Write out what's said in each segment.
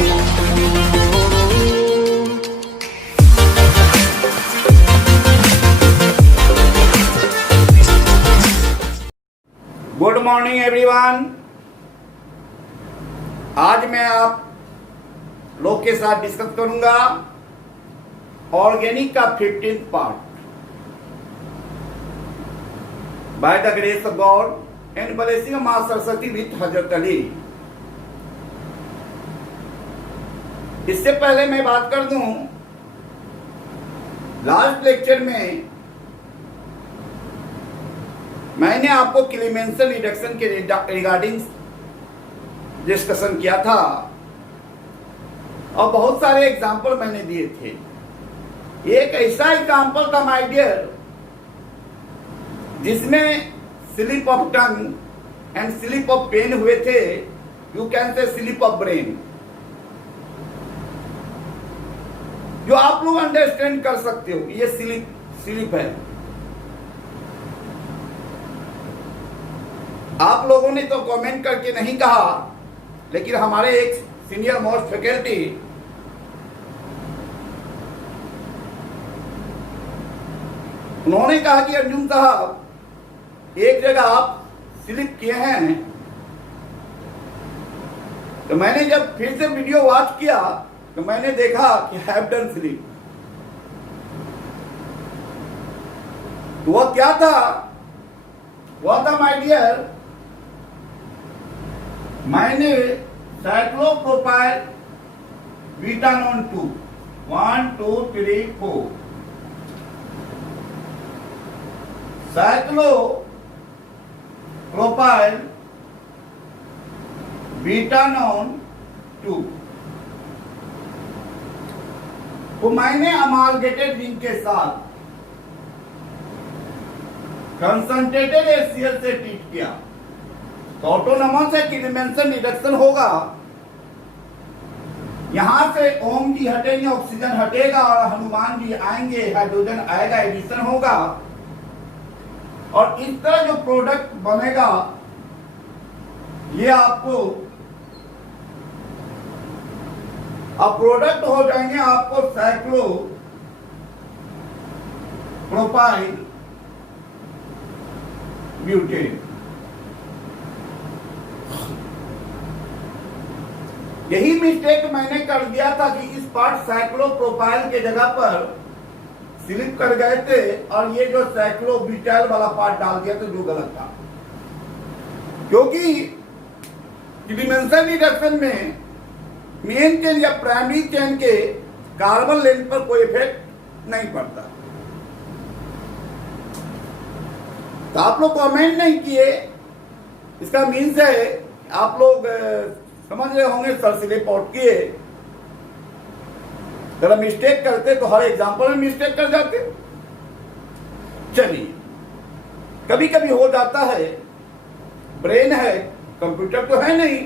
Good morning everyone. आज मैं आप लोग के साथ डिस्कस करूंगा ऑर्गेनिक का 15th part. By the grace of God and blessing of मां सरस्वती विथ हजरत अली। इससे पहले मैं बात कर दूं, लास्ट लेक्चर में मैंने आपको क्लेमेंसन रिडक्शन के रिगार्डिंग डिस्कशन किया था और बहुत सारे एग्जाम्पल मैंने दिए थे। एक ऐसा एग्जाम्पल था माय डियर जिसमें slip of tongue and slip of pen हुए थे। You can say slip of brain, जो आप लोग अंडरस्टैंड कर सकते हो कि ये स्लिप है। आप लोगों ने तो कमेंट करके नहीं कहा, लेकिन हमारे एक सीनियर मोस्ट फैकल्टी उन्होंने कहा कि अर्जुन साहब एक जगह आप स्लिप किए हैं। तो मैंने जब फिर से वीडियो वॉच किया तो मैंने देखा कि हैव डन स्लिप। तो वह क्या था? वह था माय डियर, मैंने साइक्लोप्रोपाइल बीटानोन 2 1 2 3 4 साइक्लोप्रोपाइल बीटानोन 2 को मैंने अमालगेटेड रिंग के साथ कंसंट्रेटेड HCl से ट्रीट किया तो ऑटोनोमस है क्लेमेंसन रिडक्शन होगा। यहां से ओम जी हटेंगे, ऑक्सीजन हटेगा और हनुमान जी आएंगे, हाइड्रोजन आएगा, एडिशन होगा और इस तरह जो प्रोडक्ट बनेगा ये आपको अब प्रोडक्ट हो जाएंगे आपको साइक्लो प्रोपाइल ब्यूटेन। यही मिस्टेक मैंने कर दिया था कि इस पार्ट साइक्लोप्रोपाइल के जगह पर स्लिप कर गए थे और ये जो साइक्लोब्यूटाइल वाला पार्ट डाल दिया था, जो गलत था। क्योंकि क्लेमेंसन रिडक्शन में मेन चेन या प्राइमरी चेन के कार्बन लेंथ पर कोई इफेक्ट नहीं पड़ता। तो आप लोग कमेंट नहीं किए, इसका मीन्स है आप लोग समझ रहे होंगे सर स्लिप आउट किए। अगर मिस्टेक करते तो हर एग्जांपल में मिस्टेक कर जाते। चलिए, कभी कभी हो जाता है, ब्रेन है, कंप्यूटर तो है नहीं,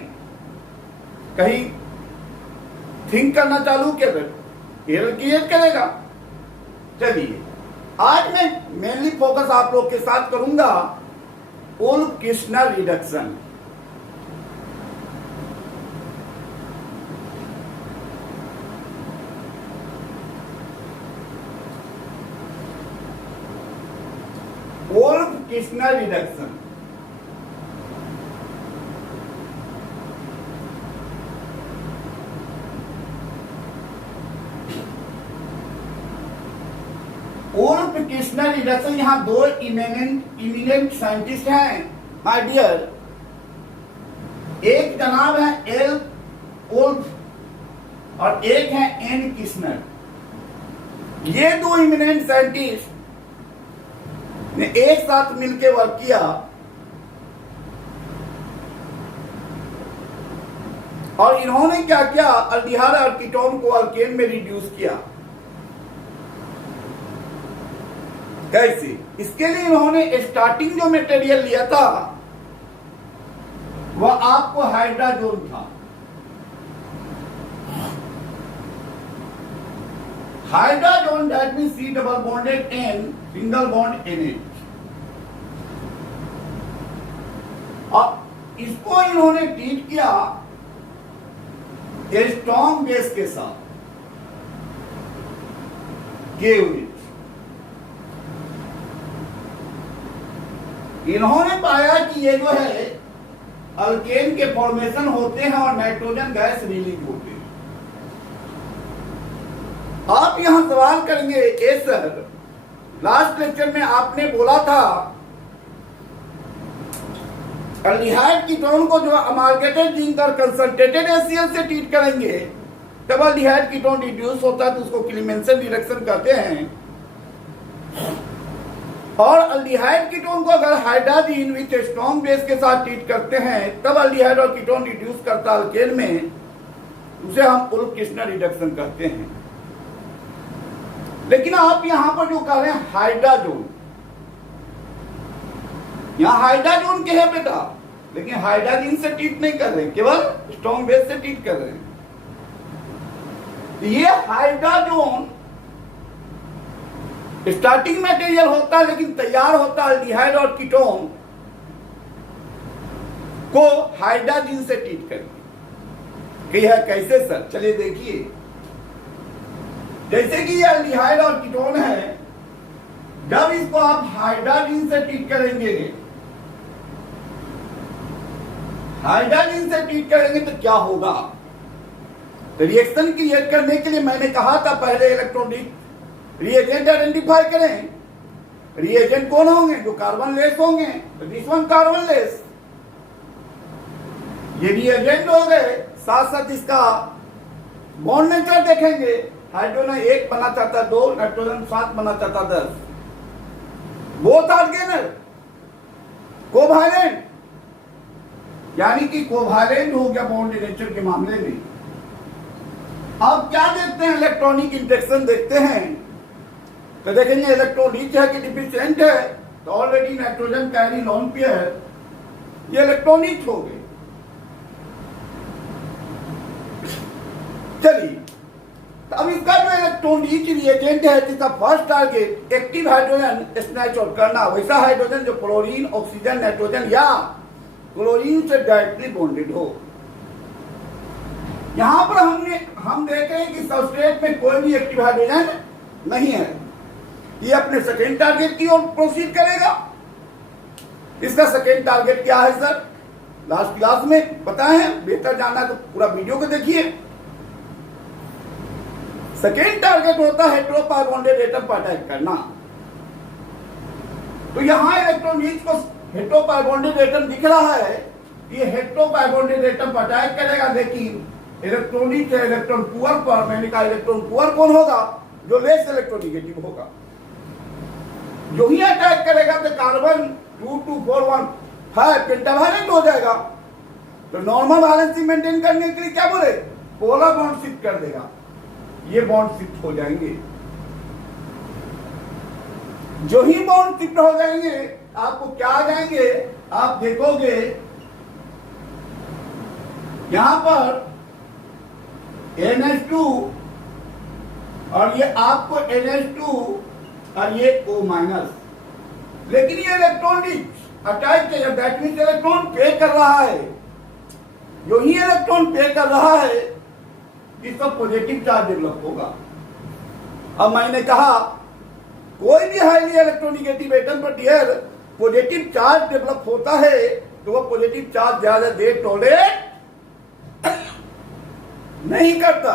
कहीं थिंक करना चालू किया तो एरर क्रिएट करेगा। चलिए, आज मैं मेनली फोकस आप लोग के साथ करूंगा उल्फ-किर्शनर रिडक्शन। उल्फ-किर्शनर रिडक्शन उल्फ-किर्शनर रिडक्शन यहाँ दो इमिनेंट साइंटिस्ट हैं माय डियर। एक जनाब है एल उल्फ और एक है एन किर्शनर। ये दो इमिनेंट साइंटिस्ट ने एक साथ मिलकर वर्क किया और इन्होंने क्या किया, अल्डिहाइड और कीटोन को अल्केन में रिड्यूस किया। कैसे? इसके लिए इन्होंने स्टार्टिंग जो मटेरियल लिया था वह आपको हाइड्राजोन था। Hydrazone that means C double bonded N single bond NH। और इसको इन्होंने ट्रीट किया स्ट्रॉन्ग बेस के साथ के यूनिट, इन्होंने पाया कि ये जो है अल्केन के फॉर्मेशन होते हैं और नाइट्रोजन गैस रिलीज होते हैं। आप यहां सवाल करेंगे, ए सर लास्ट लेक्चर में आपने बोला था अल्डिहाइड कीटोन को जो अमालगेटेड जिंक और कंसंट्रेटेड HCl से ट्रीट करेंगे तब अल्डिहाइड कीटोन रिड्यूस होता है, तो उसको क्लीमेंसन रिडक्शन कहते हैं। और अल्डिहाइड कीटोन को अगर हाइड्राजीन विद स्ट्रॉन्ग बेस के साथ ट्रीट करते हैं तब अल्डिहाइड और कीटोन रिड्यूस करता अल्केन में, उसे हम उल्फ-किर्शनर रिडक्शन कहते हैं। लेकिन आप यहां पर जो कह रहे हैं हाइड्राजोन, यहां हाइड्राजोन के है बेटा, लेकिन हाइड्राजीन से ट्रीट नहीं कर रहे, केवल स्ट्रॉन्ग बेस से ट्रीट कर रहे हैं। ये हाइड्राजोन स्टार्टिंग मटेरियल होता है, लेकिन तैयार होता है अल्डिहाइड और कीटोन को हाइड्राजीन से ट्रीट करके। यह कैसे सर? चलिए देखिए, जैसे कि ये अल्डिहाइड और कीटोन है, जब इसको आप हाइड्राजीन से ट्रीट करेंगे, हाइड्राजीन से ट्रीट करेंगे तो क्या होगा? तो रिएक्शन क्रिएट करने के लिए मैंने कहा था पहले इलेक्ट्रॉनिक रिएजेंट आइडेंटिफाई करें। रिएजेंट कौन होंगे? जो कार्बन लेस होंगे, तो दिस वन कार्बन लेस, ये रिएजेंट हो गए। साथ साथ इसका बॉन्ड नेचर देखेंगे, हाइड्रोजन 1 बना चाहता 2, नाइट्रोजन 7 बना चाहता 10, बोथ आर गेनर, कोवैलेंट, यानी कि कोवैलेंट हो गया बॉन्ड नेचर के मामले में। अब क्या देखते हैं? इलेक्ट्रॉनिक इंटरेक्शन देखते हैं, तो देखेंगे इलेक्ट्रॉन रिच है कि डिफिशिएंट है, तो already nitrogen carry lone pair, ये इलेक्ट्रॉन रिच हो गए। चलिए, तो अब इसका जो इलेक्ट्रॉन रिच रिएजेंट है, जिसका first target active hydrogen snatch out करना, वैसा हाइड्रोजन जो क्लोरीन, ऑक्सीजन, नाइट्रोजन या क्लोरीन से डायरेक्टली बॉन्डेड हो। यहां पर हम देख रहे हैं कि सबस्ट्रेट में कोई भी एक्टिव हाइड्रोजन नहीं है। ये अपने सेकेंड टारगेट की ओर प्रोसीड करेगा। इसका सेकेंड टारगेट क्या है सर? लास्ट क्लास में बताए हैं, बेहतर जानना है तो पूरा वीडियो को देखिए। सेकेंड टारगेट होता है हेटेरोपाई बॉन्डेड एटम पर अटैक करना। तो यहां इलेक्ट्रॉन रिच को हेटेरोपाई बॉन्डेड एटम दिख रहा है, ये हेटेरोपाई बॉन्डेड एटम पर अटैक करेगा, लेकिन इलेक्ट्रॉन रिच है इलेक्ट्रॉन पुअर पर। मैंने कहा इलेक्ट्रॉन पुअर कौन होगा? जो लेस इलेक्ट्रोनेगेटिव होगा। जो ही अटैक करेगा तो कार्बन 2241 है पेंटावैलेंट हो जाएगा। तो नॉर्मल वैलेंसी मेंटेन करने के लिए क्या बोले? पोलर बॉन्ड शिफ्ट कर देगा, ये बॉन्ड शिफ्ट हो जाएंगे। जो ही बॉन्ड शिफ्ट हो जाएंगे, आपको क्या आ जाएंगे? आप देखोगे यहां पर NH2 और ये आपको NH2 और ये O माइनस, लेकिन ये इलेक्ट्रॉन रिच अटैक किया, दैट मीन्स इलेक्ट्रॉन पे कर रहा है। जो ही इलेक्ट्रॉन पे कर रहा है, इसका पॉजिटिव चार्ज डेवलप होगा। अब मैंने कहा कोई भी हाईली इलेक्ट्रोनेगेटिव एटम पर डियर पॉजिटिव चार्ज डेवलप होता है, तो वह पॉजिटिव चार्ज ज्यादा देर टॉलरेट नहीं करता।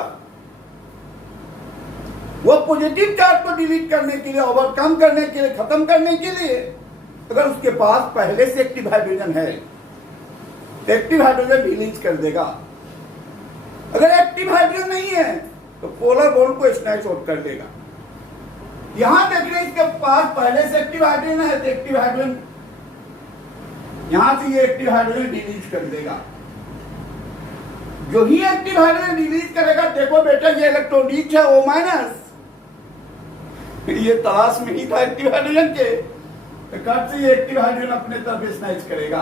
वह पॉजिटिव चार्ज को डिलीट करने के लिए, ओवरकम करने के लिए, खत्म करने के लिए, अगर उसके पास पहले से एक्टिव हाइड्रोजन है तो एक्टिव हाइड्रोजन रिलीज कर देगा। अगर एक्टिव हाइड्रोजन नहीं है तो पोलर बॉन्ड को स्नैच आउट कर देगा। यहां देख रहे हैं इसके पास पहले से एक्टिव हाइड्रोजन है, तो एक्टिव हाइड्रोजन यहां से ये एक्टिव हाइड्रोजन रिलीज कर देगा। जो ही एक्टिव हाइड्रोजन रिलीज करेगा, देखो बेटा ये इलेक्ट्रॉन रिच है O माइनस, ये तलाश में ही था एक्टिव हाइड्रोजन के, तो कट से ये एक्टिव हाइड्रोजन अपने तरफ स्नैच करेगा।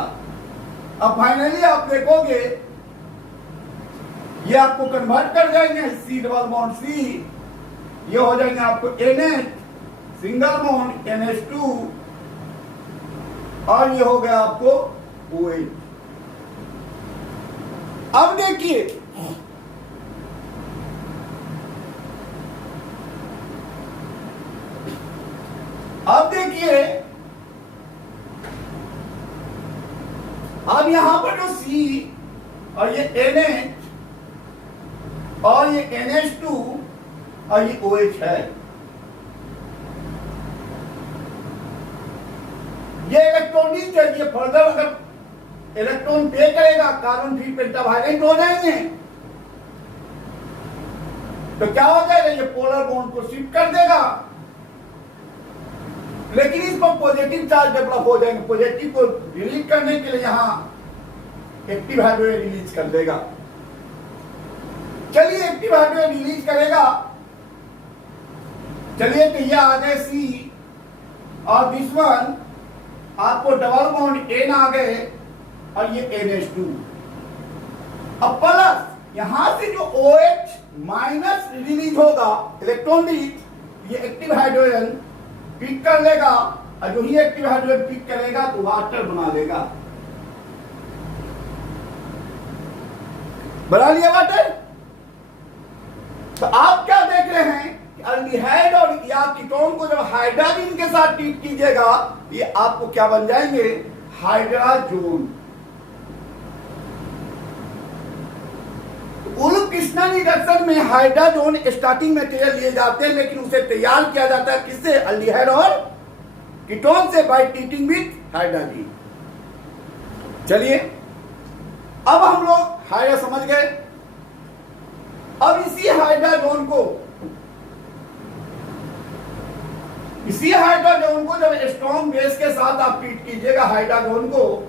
अब फाइनली आप देखोगे ये आपको कन्वर्ट कर जाएंगे C डबल बॉन्ड C, ये हो जाएंगे आपको NH सिंगल बॉन्ड NH2 और ये हो गया आपको OH। अब देखिए और ये NH और ये NH2 और ये OH है। ये इलेक्ट्रॉन नहीं चाहिए, फर्दर अगर इलेक्ट्रॉन पे करेगा कार्बन 3 पेंटावालेंट हो जाएंगे तो क्या हो जाएगा, ये पोलर बॉन्ड को शिफ्ट कर देगा, लेकिन इस पर पॉजिटिव चार्ज डेवलप हो जाएंगे। पॉजिटिव को रिलीज करने के लिए यहां एक्टिव हाइड्रोजन रिलीज कर देगा। चलिए एक्टिव हाइड्रोजन रिलीज करेगा, चलिए तो ये आ गए C और दिस वन आपको डबल बॉन्ड N आ गए और ये NH2। अब प्लस यहां से जो OH माइनस रिलीज होगा इलेक्ट्रॉन रिलीज, ये एक्टिव हाइड्रोजन पिक कर लेगा और जो ही एक्टिव हाइड्रोजन पिक करेगा तो वाटर बना देगा। बना लिया वाटर। तो आप क्या देख रहे हैं कि अल्डिहाइड और या कीटोन को जब हाइड्रोजन के साथ ट्रीट कीजिएगा ये आपको क्या बन जाएंगे, हाइड्राजोन। उल्कृष्णन रिडक्शन में हाइड्राजोन स्टार्टिंग मटेरियल लिए जाते हैं, लेकिन उसे तैयार किया जाता है किससे, अल्डिहाइड और कीटोन से, बाय ट्रीटिंग विथ हाइड्रोजन। चलिए अब हम लोग हाइड्रा समझ गए। अब इसी हाइड्राजोन को जब स्ट्रॉन्ग बेस के साथ आप ट्रीट कीजिएगा हाइड्राजोन को,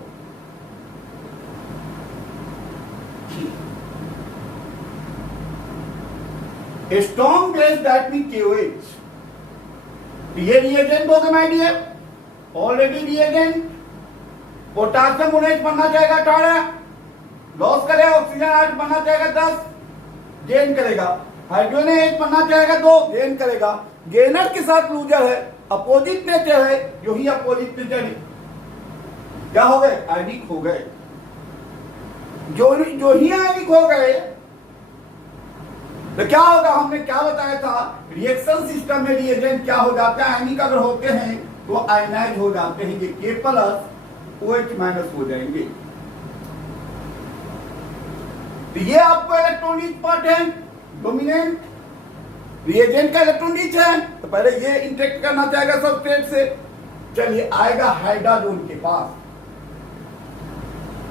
strong base that mean KOH, ये रिएजेंट हो गए my dear, already reagent. Potassium OH बनना चाहेगा 18, लॉस करेगा, ऑक्सीजन 8 बनना चाहेगा 10, गेन करेगा। हाइड्रोजन H बनना चाहेगा 2, गेन करेगा। गेनर के साथ लूजर है, अपोजिट नेचर है, जो ही अपोजिट नेचर है क्या हो गए, आयनिक हो गए। जो ही आयनिक हो गए तो क्या होगा, हमने क्या बताया था, रिएक्शन सिस्टम में रिएजेंट क्या हो जाता है, आयनिक अगर होते हैं तो आयनाइज हो जाते हैं, ये K प्लस OH माइनस हो जाएंगे। तो ये आपको इलेक्ट्रॉन रिच पार्ट है, डोमिनेंट रिएजेंट का इलेक्ट्रॉन रिच है, तो पहले ये इंटरेक्ट करना चाहेगा सबस्ट्रेट से। चलिए आएगा हाइड्राजोन के पास,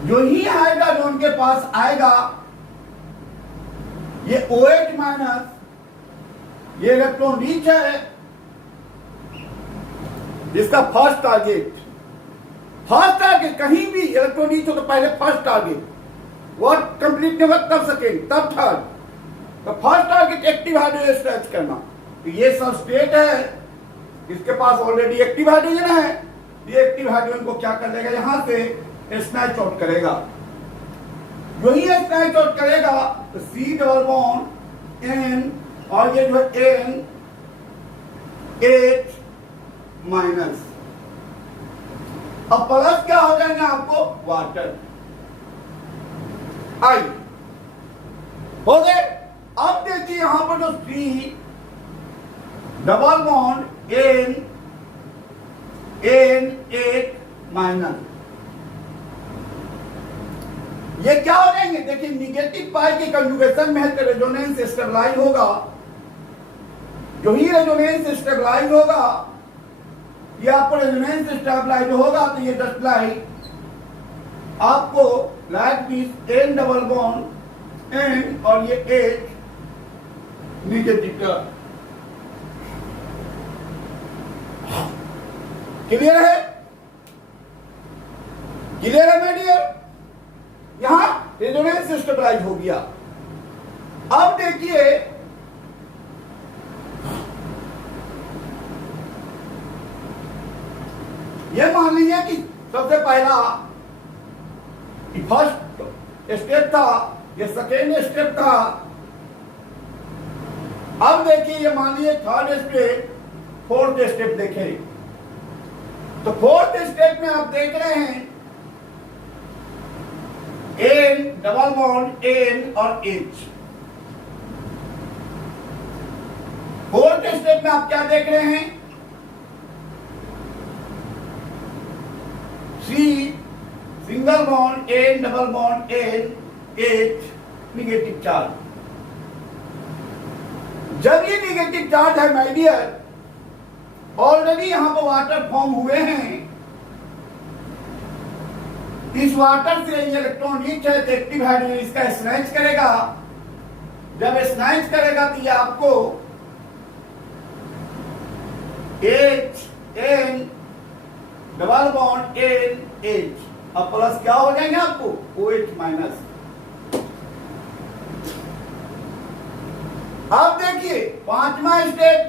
जो ही हाइड्राजोन के पास आएगा ये OH माइनस, ये इलेक्ट्रॉन रिच है, जिसका फर्स्ट टारगेट कहीं भी इलेक्ट्रॉन रिच हो तो पहले फर्स्ट टारगेट, वर्ड कंप्लीट नहीं होगा तब सेकेंड तब थर्ड। तो first target active hydrogen stretch करना। तो ये सबस्ट्रेट है, इसके पास ऑलरेडी एक्टिव हाइड्रोजन है, ये एक्टिव हाइड्रोजन को क्या कर देगा, यहां से स्नैच आउट करेगा। जो ही स्नैच आउट करेगा तो C डबल बॉन्ड N और ये जो N H माइनस, अब प्लस क्या हो जाएंगे आपको, वाटर आई हो गए। अब देखिए यहां पर जो C double bond N H minus, ये क्या हो जाएंगे, देखिए निगेटिव पाई के कंजुगेशन में है तो रेजोनेंस स्टेबलाइज होगा। जो ही रेजोनेंस स्टेबलाइज होगा, ये आपको रेजोनेंस स्टेबलाइज होगा तो ये जस्ट लाइक आपको like this N double bond N और ये H निगेटिव का। क्लियर है, क्लियर है मेरे डियर, यहां रेजोनेंस स्टेबलाइज हो गया। अब देखिए ये मान लीजिए कि सबसे पहला फर्स्ट स्टेप था, ये सेकेंड स्टेप था। अब देखिए ये मान लीजिए थर्ड स्टेप, फोर्थ स्टेप देखें तो फोर्थ स्टेप में आप देख रहे हैं N डबल बॉन्ड N और H। फोर्थ स्टेप में आप क्या देख रहे हैं, C single bond N double bond N H negative charge. जब ये निगेटिव चार्ज है माय डियर, ऑलरेडी यहां पर वाटर फॉर्म हुए हैं, इस वाटर से ये इलेक्ट्रॉन रिच है तो एक्टिव हाइड्रोजन इसका स्नैच करेगा। जब स्नैच करेगा तो ये आपको H N double bond N H अब प्लस क्या हो जाएंगे आपको OH माइनस। अब देखिए पांचवा स्टेप,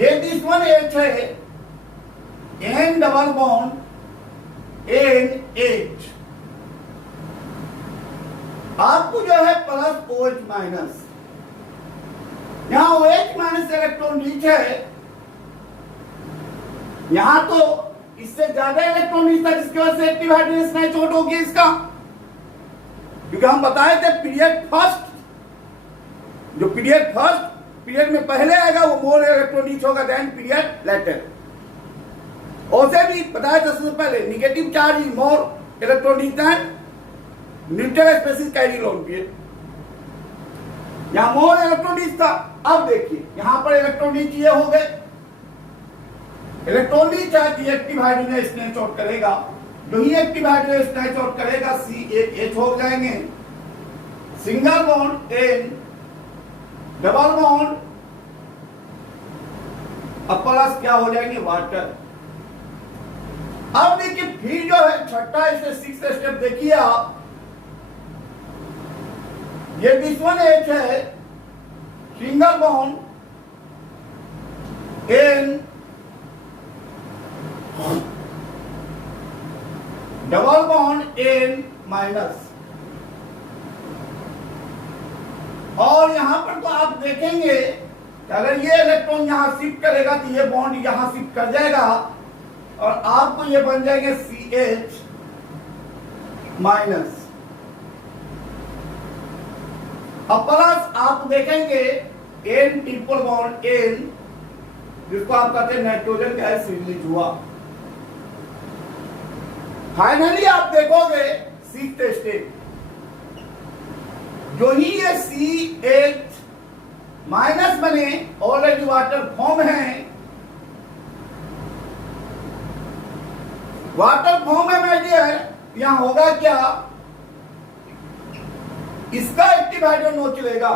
ये दिस वन H है, N डबल बॉन्ड NH, आपको जो है प्लस OH माइनस। यहां OH माइनस इलेक्ट्रॉन रिच है, यहां तो इससे ज्यादा इलेक्ट्रॉन रिच था जिसकी वजह से एक्टिव हाइड्रोजन स्नैच आउट होगी इसका, क्योंकि हम बताए थे पीरियड फर्स्ट, जो पीरियड फर्स्ट पीरियड में पहले आएगा वो मोर इलेक्ट्रॉन रिच होगा देन पीरियड लेटर। उसे भी बताया था सबसे पहले, negative charge is more electron rich than neutral species carry long period. यहां मोर इलेक्ट्रॉन रिच था। अब देखिए यहां पर इलेक्ट्रॉन रिच ये हो गए, इलेक्ट्रॉन रिच है एक्टिव हाइड्रोजन स्नैच आउट करेगा, जो ही एक्टिव हाइड्रोजन स्नैच आउट करेगा CH हो जाएंगे, single bond N double bond अब प्लस क्या हो जाएंगे वाटर। अब देखिए फिर जो है छठा से सिक्स स्टेप देखिए आप, ये दिस वन H है, single bond N double bond N minus. और यहां पर तो आप देखेंगे कि अगर ये इलेक्ट्रॉन यहां शिफ्ट करेगा तो ये बॉन्ड यहां शिफ्ट कर जाएगा और आपको ये बन जाएंगे CH माइनस। अब प्लस आप देखेंगे N ट्रिपल बॉन्ड N, जिसको आप कहते हैं नाइट्रोजन गैस रिलीज हुआ। फाइनली आप देखोगे सिक्स्थ स्टेप, जो ही ये CH माइनस बने, ऑलरेडी वाटर फॉर्म है, वाटर फॉर्म है माय डियर, यहां होगा क्या, इसका एक्टिव हाइड्रोजन नो चलेगा,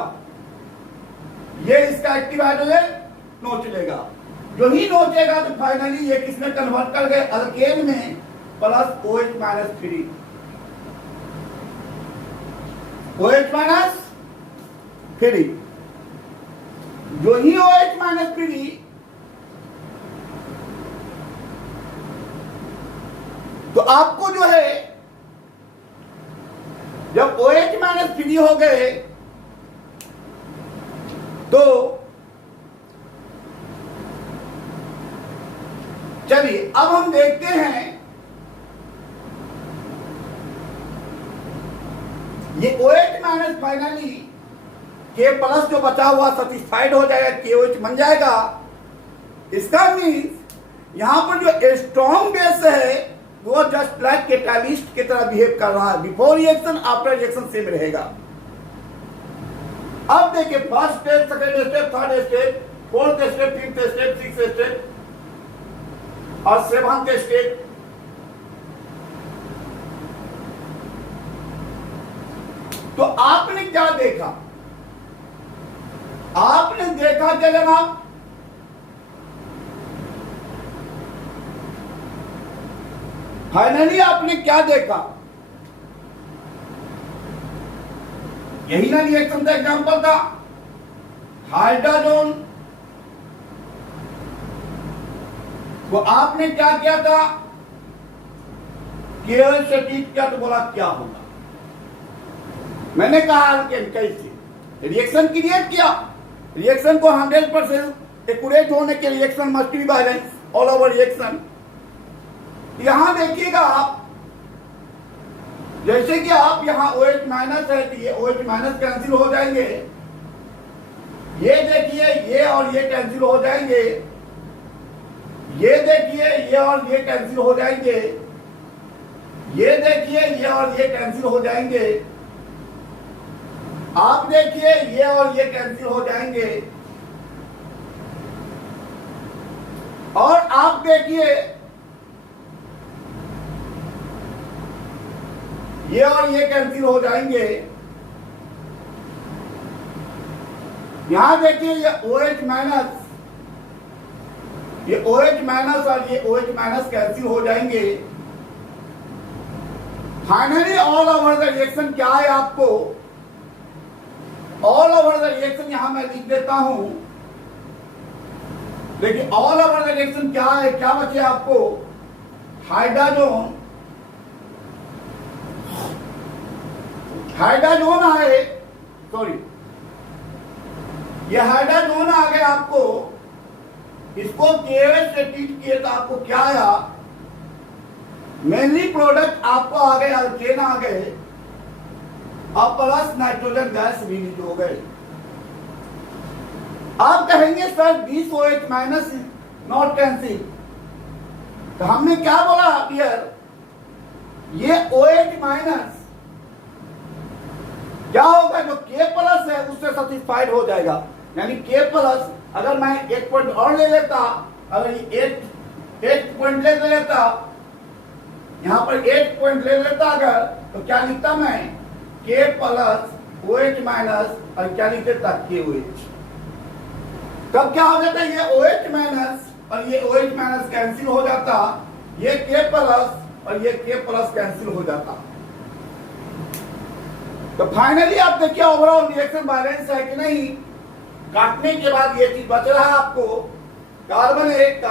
ये इसका एक्टिव हाइड्रोजन नो चलेगा। जो ही नोचेगा तो फाइनली ये किसमें कन्वर्ट कर गए अल्केन में, plus OH minus 3, OH minus 3। जो ही OH माइनस 3 तो आपको जो है जब OH माइनस 3 हो गए तो चलिए अब हम देखते हैं ये OH minus finally K plus जो बचा हुआ सेटिस्फाइड हो जाएगा, KOH बन जाएगा। इसका मीन्स यहां पर जो स्ट्रॉन्ग बेस है वो जस्ट लाइक कैटालिस्ट की तरह बिहेव कर रहा है, before reaction after reaction same रहेगा। अब देखिए first step, second step, third step, fourth step, fifth step, sixth step और सेवंथ स्टेप। तो आपने क्या देखा, आपने देखा क्या जनाब, फाइनली आपने क्या देखा, यही ना रिएक्शन का एग्जांपल था। हाइड्रोजन तो आपने क्या किया था, केवल से ट्रीट किया तो बोला क्या होगा। मैंने कहा कैसे रिएक्शन क्रिएट किया, रिएक्शन को 100% एक्यूरेट होने के reaction must be balance all over reaction. यहां देखिएगा आप, जैसे कि आप यहां OH माइनस है तो ये OH माइनस कैंसिल हो जाएंगे, ये देखिए ये और ये कैंसिल हो जाएंगे, ये देखिए ये और ये कैंसिल हो जाएंगे, ये देखिए ये और ये कैंसिल हो जाएंगे, आप देखिए ये और ये कैंसिल हो जाएंगे, और आप देखिए ये और ये कैंसिल हो जाएंगे। यहां देखिए ये OH माइनस, ये OH माइनस और ये OH माइनस कैंसिल हो जाएंगे। Finally all over the reaction क्या है, आपको ऑल ओवर द रिएक्शन यहां मैं लिख देता हूं। देखिए ऑल ओवर द रिएक्शन क्या है, क्या बचे आपको, हाइड्रोजन, हाइड्रोजन आए, सॉरी ये हाइड्रोजन आ गया आपको, इसको KOH से ट्रीट किए तो आपको क्या आया, मेनली प्रोडक्ट आपको आ गए, अल्केन आ गए और प्लस नाइट्रोजन गैस रिलीज हो गए। आप कहेंगे sir this OH minus not cancel, तो हमने क्या बोला हियर, ये OH माइनस क्या होगा, जो K प्लस है उससे सेटिस्फाइड हो जाएगा। यानी K प्लस अगर मैं एक पॉइंट और ले लेता, अगर ये 8 पॉइंट ले लेता, यहां पर 8 पॉइंट ले लेता अगर, तो क्या लिखता मैं, K प्लस OH माइनस और क्या लिख देता, KOH। तब क्या हो जाता है, ये OH माइनस और ये OH माइनस कैंसिल हो जाता, ये K प्लस और ये K प्लस कैंसिल हो जाता। तो फाइनली आप देखिए ओवरऑल रिएक्शन बैलेंस है कि नहीं। काटने के बाद ये चीज बच रहा है आपको, कार्बन 1,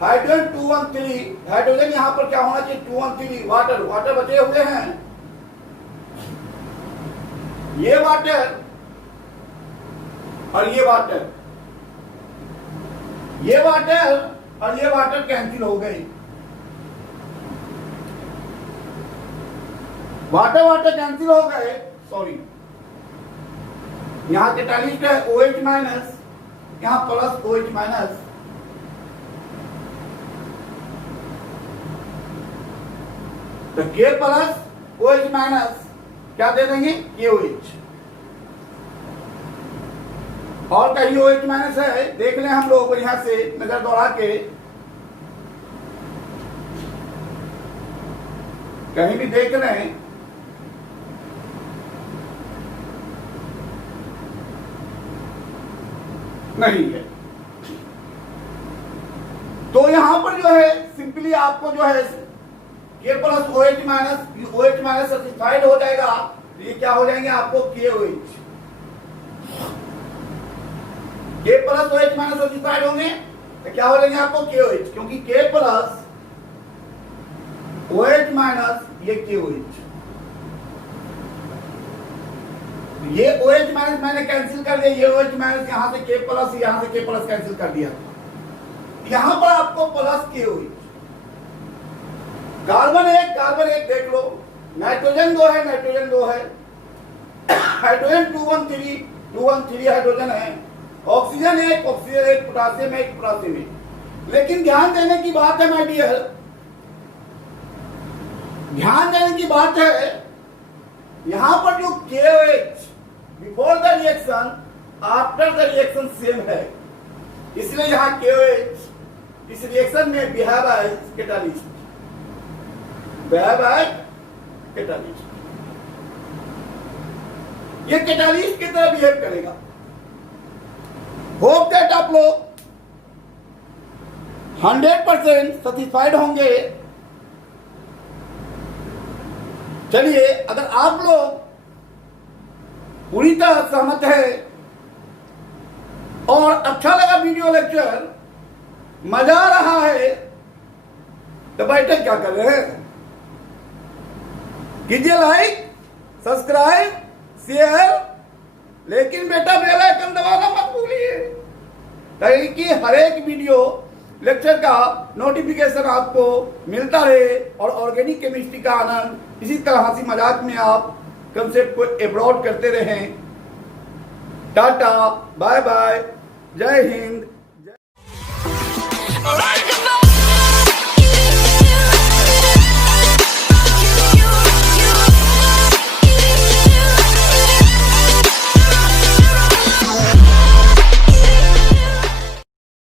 हाइड्रोजन 213, हाइड्रोजन यहां पर क्या होना चाहिए 213, वाटर, वाटर बचे हुए हैं, ये वाटर और ये वाटर, ये वाटर और ये वाटर कैंसिल हो गई, वाटर वाटर कैंसिल हो गए, सॉरी यहां कैटालिस्ट है OH माइनस, यहां प्लस OH माइनस, तो K प्लस OH माइनस क्या दे देंगे, KOH। और कहीं OH माइनस है, देख लें हम लोग यहां से नजर दौड़ा के, कहीं भी देख लें, नहीं है। तो यहां पर जो है सिंपली आपको जो है K plus OH minus satisfied हो जाएगा, तो ये क्या हो जाएंगे आपको KOH, K plus OH minus satisfied होंगे तो क्या हो जाएंगे आपको KOH, क्योंकि K प्लस OH माइनस ये KOH, ये OH माइनस मैंने कैंसिल कर दिया, ये OH माइनस यहां से K प्लस, यहां से K प्लस कैंसिल कर दिया, यहां पर आपको प्लस KOH। कार्बन एक देख लो, नाइट्रोजन 2 है, हाइड्रोजन 213 हाइड्रोजन है, ऑक्सीजन 1, पोटासियम 1, पोटासियम 1। लेकिन ध्यान देने की बात है माय डियर, ध्यान देने की बात है, यहां पर जो KOH before the reaction after the reaction same है, इसलिए यहां KOH इस रिएक्शन में बिहेव एज कैटालिस्ट, ये कैटालिस्ट की तरह बिहेव करेगा। होप दैट आप लोग 100% सेटिस्फाइड होंगे। चलिए, अगर आप लोग पूरी तरह सहमत है और अच्छा लगा वीडियो लेक्चर, मजा आ रहा है, तो बैठे क्या कर रहे हैं, कीजिए लाइक, सब्सक्राइब, शेयर, लेकिन बेटा बेल आइकन दबाना मत भूलिए, ताकि हर एक वीडियो लेक्चर का नोटिफिकेशन आपको मिलता रहे और ऑर्गेनिक केमिस्ट्री का आनंद इसी तरह हंसी मजाक में आप कंसेप्ट को एब्रॉड करते रहें। टाटा, बाय बाय, जय हिंद।